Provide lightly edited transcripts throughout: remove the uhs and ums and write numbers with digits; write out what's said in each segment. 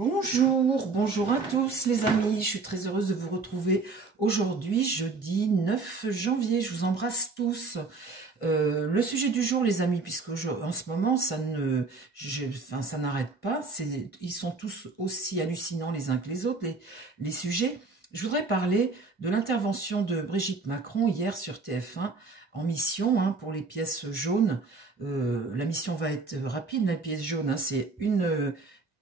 Bonjour, bonjour à tous les amis, je suis très heureuse de vous retrouver aujourd'hui, jeudi 9 janvier, je vous embrasse tous. Le sujet du jour les amis, puisque en ce moment ça n'arrête pas, ils sont tous aussi hallucinants les uns que les autres, les sujets. Je voudrais parler de l'intervention de Brigitte Macron hier sur TF1 en mission pour les pièces jaunes. La mission va être rapide, la pièce jaune, c'est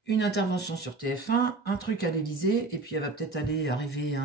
une intervention sur TF1, un truc à l'Élysée, et puis elle va peut-être arriver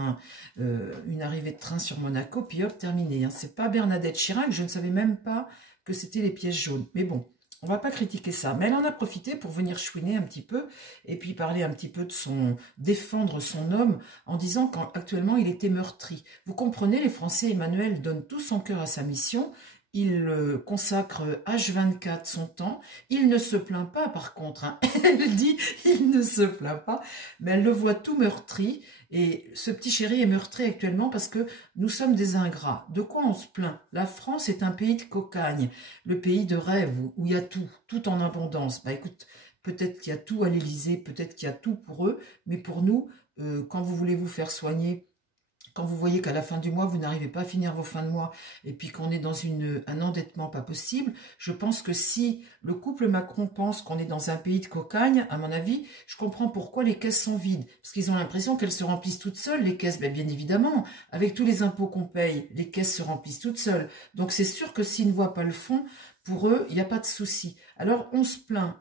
une arrivée de train sur Monaco, puis hop, terminé. C'est pas Bernadette Chirac, je ne savais même pas que c'était les pièces jaunes. Mais bon, on va pas critiquer ça. Mais elle en a profité pour venir chouiner un petit peu, et puis parler un petit peu de défendre son homme, en disant qu'actuellement il était meurtri. Vous comprenez, les Français, Emmanuel donne tout son cœur à sa mission. Il consacre H24 son temps. Il ne se plaint pas, par contre. Elle dit, il ne se plaint pas, mais elle le voit tout meurtri. Et ce petit chéri est meurtri actuellement parce que nous sommes des ingrats. De quoi on se plaint? La France est un pays de cocagne, le pays de rêve où il y a tout en abondance. Bah écoute, peut-être qu'il y a tout à l'Élysée, peut-être qu'il y a tout pour eux, mais pour nous, quand vous voulez vous faire soigner, quand vous voyez qu'à la fin du mois, vous n'arrivez pas à finir vos fins de mois, et puis qu'on est dans un endettement pas possible, je pense que si le couple Macron pense qu'on est dans un pays de cocagne, à mon avis, je comprends pourquoi les caisses sont vides. Parce qu'ils ont l'impression qu'elles se remplissent toutes seules, les caisses. Ben, bien évidemment, avec tous les impôts qu'on paye, les caisses se remplissent toutes seules. Donc c'est sûr que s'ils ne voient pas le fond, pour eux, il n'y a pas de souci. Alors on se plaint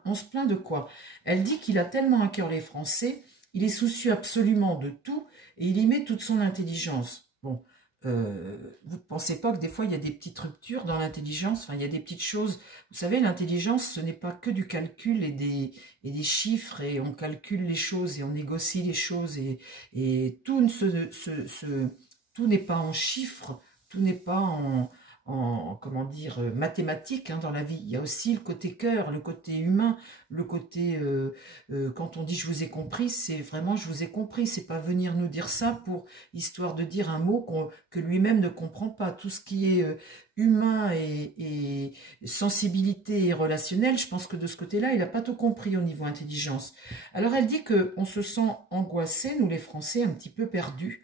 de quoi? Elle dit qu'il a tellement à cœur les Français, il est soucieux absolument de tout, et il y met toute son intelligence. Bon, vous ne pensez pas que des fois, il y a des petites ruptures dans l'intelligence, enfin, il y a des petites choses. Vous savez, l'intelligence, ce n'est pas que du calcul et des chiffres, et on calcule les choses, et on négocie les choses, et tout n'est pas en chiffres, tout n'est pas comment dire, mathématique dans la vie. Il y a aussi le côté cœur, le côté humain, le côté, quand on dit je vous ai compris, c'est vraiment je vous ai compris, c'est pas venir nous dire ça pour histoire de dire un mot que lui-même ne comprend pas. Tout ce qui est humain et sensibilité et relationnel, je pense que de ce côté-là, il n'a pas tout compris au niveau intelligence. Alors elle dit qu'on se sent angoissé, nous les Français, un petit peu perdus,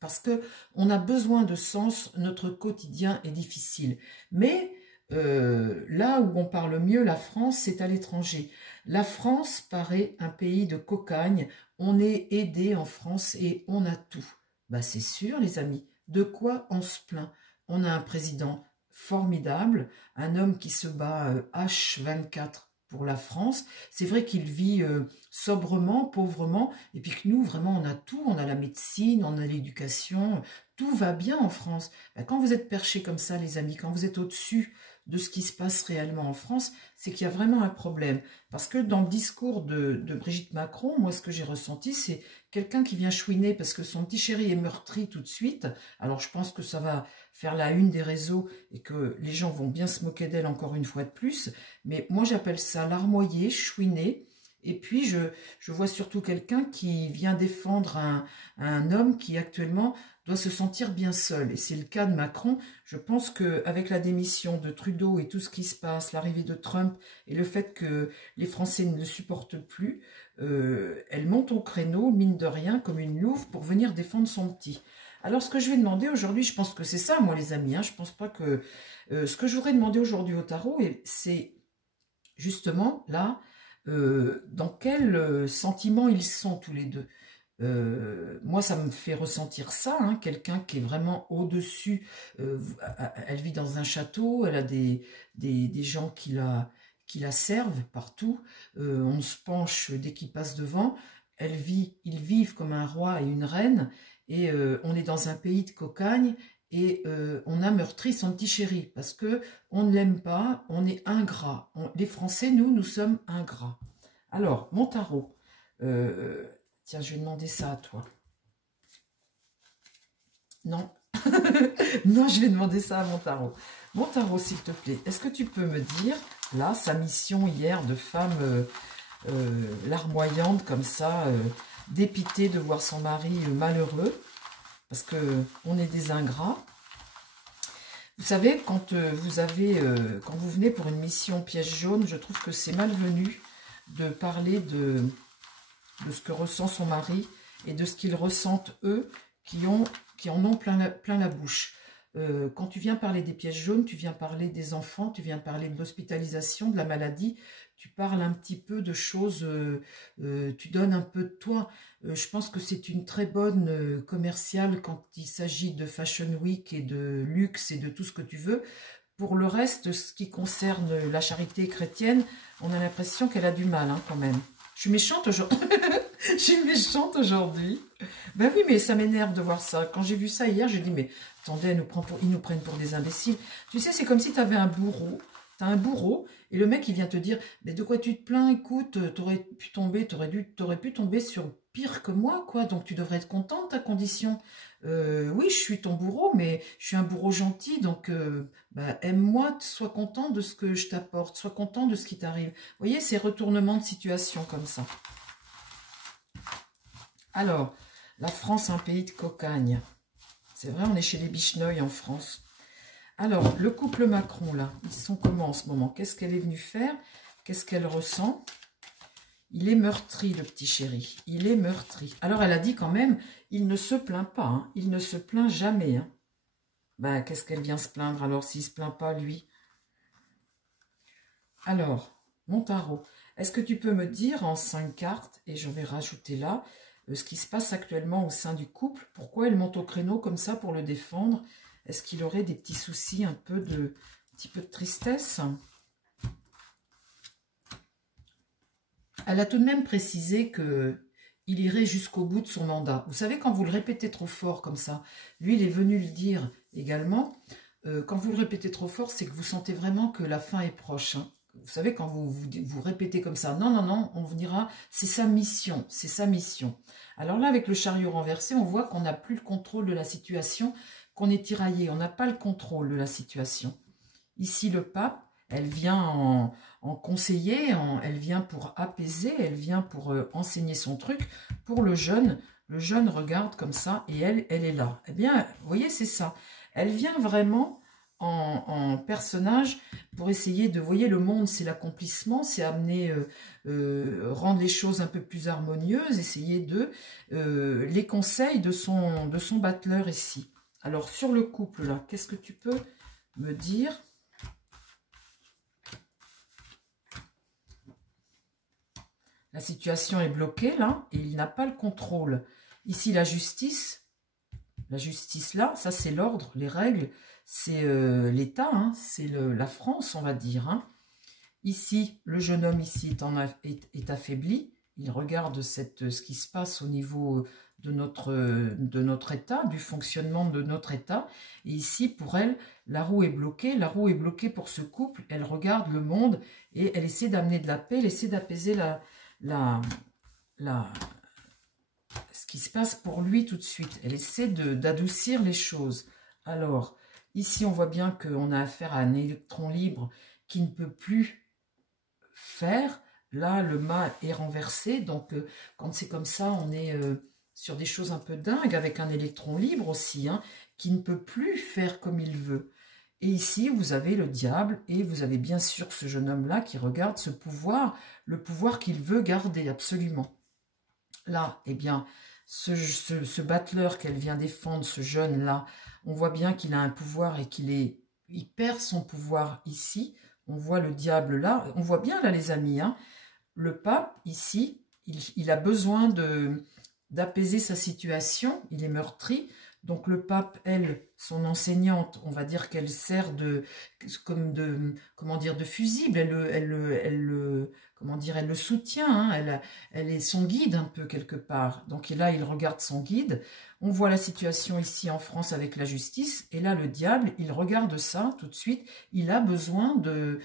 parce qu'on a besoin de sens, notre quotidien est difficile. Mais là où on parle mieux la France, c'est à l'étranger. La France paraît un pays de cocagne, on est aidé en France et on a tout. Bah c'est sûr les amis, de quoi on se plaint? On a un président formidable, un homme qui se bat H24 pour la France. C'est vrai qu'il vit sobrement, pauvrement, et puis que nous, vraiment, on a tout, on a la médecine, on a l'éducation, tout va bien en France. Ben, quand vous êtes perché comme ça, les amis, quand vous êtes au-dessus de ce qui se passe réellement en France, c'est qu'il y a vraiment un problème. Parce que dans le discours de Brigitte Macron, moi, ce que j'ai ressenti, c'est quelqu'un qui vient chouiner parce que son petit chéri est meurtri tout de suite. Alors, je pense que ça va faire la une des réseaux et que les gens vont bien se moquer d'elle encore une fois de plus. Mais moi, j'appelle ça larmoyer, chouiner. Et puis, je vois surtout quelqu'un qui vient défendre un homme qui actuellement doit se sentir bien seul. Et c'est le cas de Macron. Je pense qu'avec la démission de Trudeau et tout ce qui se passe, l'arrivée de Trump et le fait que les Français ne le supportent plus, elle monte au créneau, mine de rien, comme une louve pour venir défendre son petit. Alors, ce que je vais demander aujourd'hui, je pense que c'est ça, moi, les amis. Je pense pas que... ce que je voudrais demander aujourd'hui au tarot, c'est justement, là, dans quel sentiment ils sont tous les deux. Moi, ça me fait ressentir ça, quelqu'un qui est vraiment au-dessus. Elle vit dans un château, elle a des gens qui la servent partout. On se penche dès qu'ils passent devant. Ils vivent comme un roi et une reine. Et on est dans un pays de cocagne. Et on a meurtri son petit chéri parce que on ne l'aime pas, on est ingrat. Les Français, nous sommes ingrats. Alors, mon tarot. Tiens, je vais demander ça à toi. Non. Non, je vais demander ça à mon tarot. Mon tarot, s'il te plaît, est-ce que tu peux me dire, là, sa mission hier de femme larmoyante comme ça, dépitée de voir son mari malheureux, parce qu'on est des ingrats. Vous savez, quand vous venez pour une mission piège jaune, je trouve que c'est malvenu de parler de ce que ressent son mari et de ce qu'ils ressentent eux qui en ont plein la bouche. Quand tu viens parler des pièces jaunes, tu viens parler des enfants, tu viens parler de l'hospitalisation, de la maladie, tu parles un petit peu de choses, tu donnes un peu de toi. Je pense que c'est une très bonne commerciale quand il s'agit de Fashion Week et de luxe et de tout ce que tu veux. Pour le reste, ce qui concerne la charité chrétienne, on a l'impression qu'elle a du mal hein, quand même. Je suis méchante aujourd'hui. Je suis méchante aujourd'hui. Ben oui, mais ça m'énerve de voir ça. Quand j'ai vu ça hier, j'ai dit, mais attendez, ils nous prennent pour des imbéciles. Tu sais, c'est comme si tu avais un bourreau. Tu as un bourreau, et le mec, il vient te dire, mais de quoi tu te plains? Écoute, t'aurais pu tomber sur pire que moi, quoi. Donc, tu devrais être content de ta condition. Oui, je suis ton bourreau, mais je suis un bourreau gentil, donc bah, aime-moi, sois content de ce que je t'apporte, sois content de ce qui t'arrive. Vous voyez, ces retournements de situation comme ça. Alors, la France, un pays de cocagne. C'est vrai, on est chez les Bicheneuil en France. Alors, le couple Macron, là, ils sont comment en ce moment? Qu'est-ce qu'elle est venue faire? Qu'est-ce qu'elle ressent? Il est meurtri, le petit chéri. Il est meurtri. Alors, elle a dit quand même, il ne se plaint pas. Hein. Il ne se plaint jamais. Hein. Ben, qu'est-ce qu'elle vient se plaindre alors s'il ne se plaint pas, lui? Alors, mon tarot, est-ce que tu peux me dire en 5 cartes, et je vais rajouter là, ce qui se passe actuellement au sein du couple? Pourquoi elle monte au créneau comme ça pour le défendre? Est-ce qu'il aurait des petits soucis, un petit peu de tristesse? Elle a tout de même précisé qu'il irait jusqu'au bout de son mandat. Vous savez, quand vous le répétez trop fort comme ça, lui, il est venu le dire également, quand vous le répétez trop fort, c'est que vous sentez vraiment que la fin est proche. Hein. Vous savez, quand vous répétez comme ça, non, non, non, on vous dira, c'est sa mission, c'est sa mission. Alors là, avec le chariot renversé, on voit qu'on n'a plus le contrôle de la situation, qu'on est tiraillé, on n'a pas le contrôle de la situation. Ici, le pape, elle vient en conseiller, elle vient pour apaiser, elle vient pour enseigner son truc. Pour le jeune regarde comme ça et elle est là. Eh bien, vous voyez, c'est ça. Elle vient vraiment en personnage pour essayer de... Vous voyez, le monde, c'est l'accomplissement, c'est amener, rendre les choses un peu plus harmonieuses, essayer de... les conseils de son battleur ici. Alors, sur le couple, là, qu'est-ce que tu peux me dire? La situation est bloquée, là, et il n'a pas le contrôle. Ici, la justice là, ça, c'est l'ordre, les règles, c'est l'État, hein, c'est la France, on va dire. Hein. Ici, le jeune homme, ici, est affaibli. Il regarde ce qui se passe au niveau... de notre état, du fonctionnement de notre état. Et ici, pour elle, la roue est bloquée. La roue est bloquée pour ce couple. Elle regarde le monde et elle essaie d'amener de la paix, elle essaie d'apaiser ce qui se passe pour lui tout de suite. Elle essaie d'adoucir les choses. Alors, ici, on voit bien qu'on a affaire à un électron libre qui ne peut plus faire. Là, le mât est renversé. Donc, quand c'est comme ça, on est... sur des choses un peu dingues, avec un électron libre aussi, hein, qui ne peut plus faire comme il veut. Et ici, vous avez le diable, et vous avez bien sûr ce jeune homme-là qui regarde ce pouvoir, le pouvoir qu'il veut garder absolument. Là, eh bien, ce battleur qu'elle vient défendre, ce jeune-là, on voit bien qu'il a un pouvoir et il perd son pouvoir ici. On voit le diable là, on voit bien là les amis, hein, le pape ici, il a besoin d'apaiser sa situation, il est meurtri, donc le pape, elle, son enseignante, on va dire qu'elle sert de fusible, elle le soutient, hein, elle est son guide un peu quelque part, donc là il regarde son guide, on voit la situation ici en France avec la justice, et là le diable, il regarde ça tout de suite, il a besoin de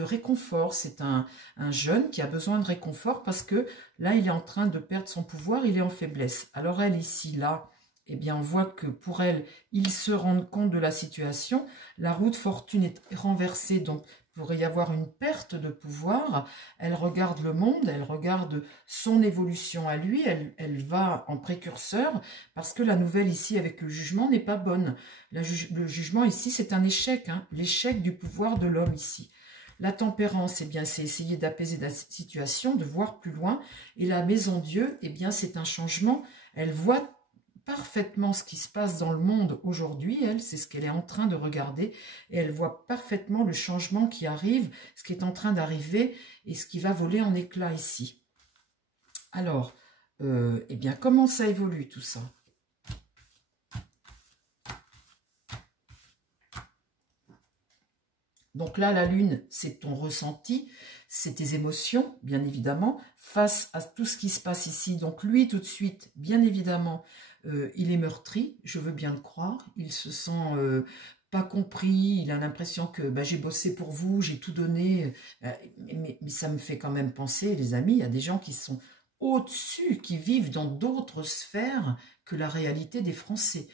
réconfort, c'est un jeune qui a besoin de réconfort parce que là il est en train de perdre son pouvoir, il est en faiblesse. Alors elle ici, là, eh bien on voit que pour elle, ils se rendent compte de la situation, la roue de fortune est renversée, donc il pourrait y avoir une perte de pouvoir, elle regarde le monde, elle regarde son évolution à lui, elle va en précurseur, parce que la nouvelle ici avec le jugement n'est pas bonne. Le jugement ici, c'est un échec, hein, l'échec du pouvoir de l'homme ici. La tempérance, eh bien, c'est essayer d'apaiser la situation, de voir plus loin. Et la maison Dieu, eh bien, c'est un changement. Elle voit parfaitement ce qui se passe dans le monde aujourd'hui, elle, c'est ce qu'elle est en train de regarder, et elle voit parfaitement le changement qui arrive, ce qui est en train d'arriver, et ce qui va voler en éclats ici. Alors, eh bien, comment ça évolue tout ça? Donc là, la lune, c'est ton ressenti, c'est tes émotions, bien évidemment, face à tout ce qui se passe ici. Donc lui, tout de suite, bien évidemment, il est meurtri, je veux bien le croire. Il se sent pas compris, il a l'impression que bah, j'ai bossé pour vous, j'ai tout donné. Mais ça me fait quand même penser, les amis, il y a des gens qui sont au-dessus, qui vivent dans d'autres sphères que la réalité des Français.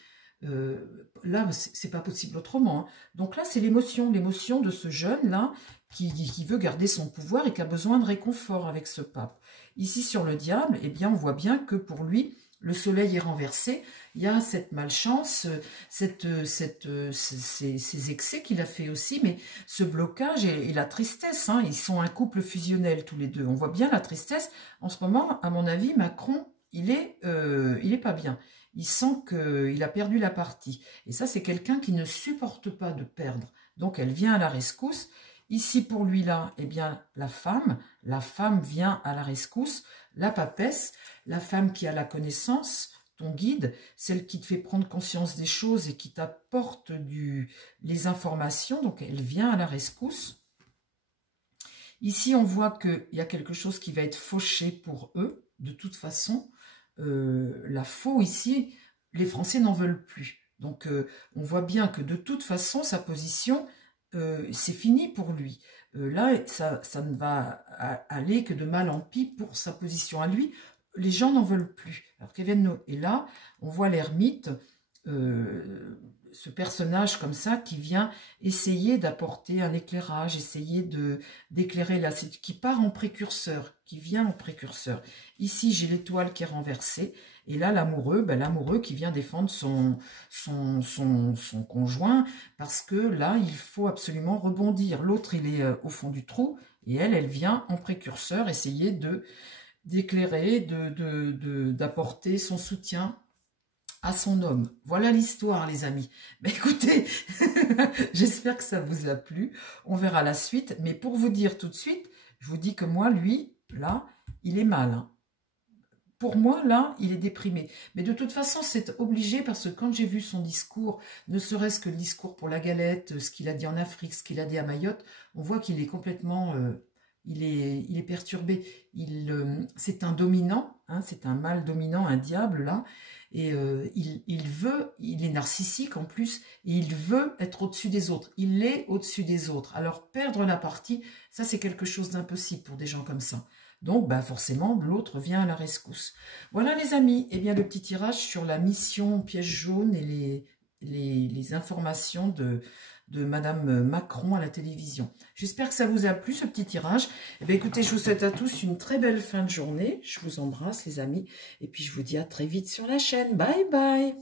Là, c'est pas possible autrement. Hein. Donc là, c'est l'émotion de ce jeune-là qui veut garder son pouvoir et qui a besoin de réconfort avec ce pape. Ici, sur le diable, eh bien, on voit bien que pour lui, le soleil est renversé. Il y a cette malchance, ces excès qu'il a fait aussi, mais ce blocage et la tristesse. Hein, ils sont un couple fusionnel tous les deux. On voit bien la tristesse. En ce moment, à mon avis, Macron, il est pas bien. Il sent qu'il a perdu la partie. Et ça, c'est quelqu'un qui ne supporte pas de perdre. Donc, elle vient à la rescousse. Ici, pour lui, là, eh bien, la femme vient à la rescousse. La papesse, la femme qui a la connaissance, ton guide, celle qui te fait prendre conscience des choses et qui t'apporte les informations. Donc, elle vient à la rescousse. Ici, on voit qu'il y a quelque chose qui va être fauché pour eux, de toute façon. La faux ici, les Français n'en veulent plus. Donc, on voit bien que de toute façon, sa position, c'est fini pour lui. Là, ça ne va aller que de mal en pis pour sa position à lui. Les gens n'en veulent plus. Alors qu'Evenno est là, on voit l'ermite, ce personnage comme ça qui vient essayer d'apporter un éclairage, essayer d'éclairer là, qui part en précurseur, qui vient en précurseur. Ici, j'ai l'étoile qui est renversée, et là, l'amoureux, ben, l'amoureux qui vient défendre son conjoint, parce que là, il faut absolument rebondir. L'autre, il est au fond du trou, et elle vient en précurseur essayer d'éclairer, d'apporter son soutien à son homme. Voilà l'histoire, les amis. Mais écoutez, j'espère que ça vous a plu. On verra la suite. Mais pour vous dire tout de suite, je vous dis que moi, lui, là, il est mal. Hein. Pour moi, là, il est déprimé. Mais de toute façon, c'est obligé parce que quand j'ai vu son discours, ne serait-ce que le discours pour la galette, ce qu'il a dit en Afrique, ce qu'il a dit à Mayotte, on voit qu'il est complètement... il est perturbé. C'est un dominant, hein, c'est un mâle dominant, un diable, là. Et il est narcissique en plus, et il veut être au-dessus des autres. Il est au-dessus des autres. Alors, perdre la partie, ça, c'est quelque chose d'impossible pour des gens comme ça. Donc, bah, forcément, l'autre vient à la rescousse. Voilà, les amis. Eh bien, le petit tirage sur la mission piège jaune et les informations de Madame Macron à la télévision. J'espère que ça vous a plu, ce petit tirage. Eh bien, écoutez, je vous souhaite à tous une très belle fin de journée. Je vous embrasse, les amis. Et puis, je vous dis à très vite sur la chaîne. Bye, bye.